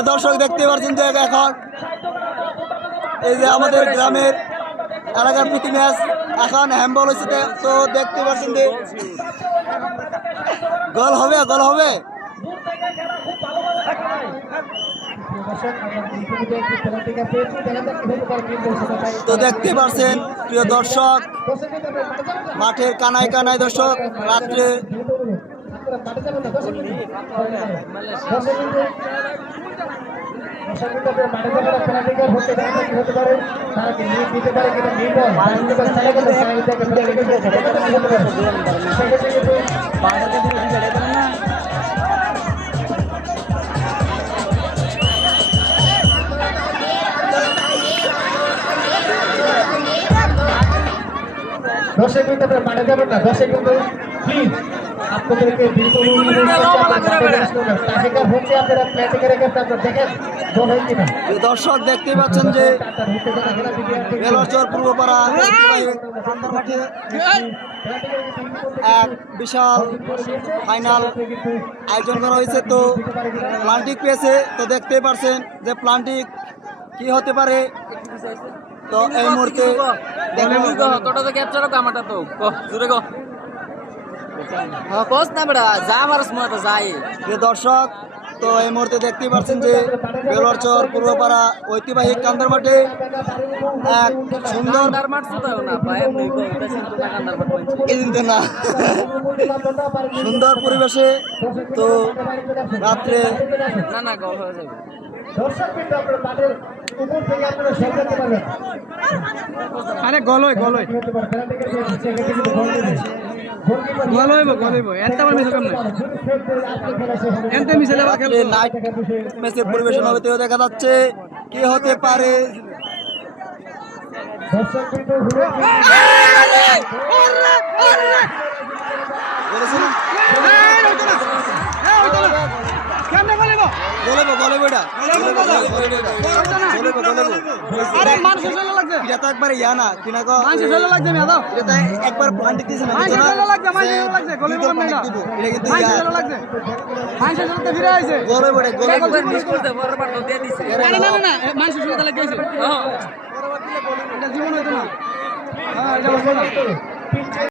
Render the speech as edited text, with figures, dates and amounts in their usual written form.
প্রিয় দর্শক দেখতে পাচ্ছেন যে এখন এই যে আমাদের গ্রামের এলাকার প্রীতি ম্যাচ এখন হ্যান্ডবল হয়েছে, তো দেখতে পাচ্ছেন যে গোল হবে গোল হবে। তো দেখতে পাচ্ছেন প্রিয় দর্শক মাঠের কানায় কানায় দর্শক রাত্রে দর্শক কিন্তু আপনারা মাঠে যাবেন না, দর্শক কিন্তু প্লিজ আপনাদেরকে দর্শক দেখতে পাচ্ছেন যে বেলাচর পূর্বপাড়া এক বিশাল ফাইনাল আয়োজন করা হয়েছে। তো প্লান্টিক পেয়েছে, তো দেখতে পাচ্ছেন যে প্লান্টিক কি হতে পারে। তো এই মুহূর্তে দর্শক তো এই মুহূর্তে দেখতে পাচ্ছেন যে বেলাচর পূর্বপাড়া ঐতিহাসিক কান্দার মাঠে এক সুন্দর সুন্দর পরিবেশে তো রাত্রে আরে গলই গলই ম্যাচের পরিবেশন হবে, তো দেখা যাচ্ছে কি হতে পারে। একবার ইয়া না কিনা একবার প্লান্টিক দিয়েছে না, জীবন হইতো না।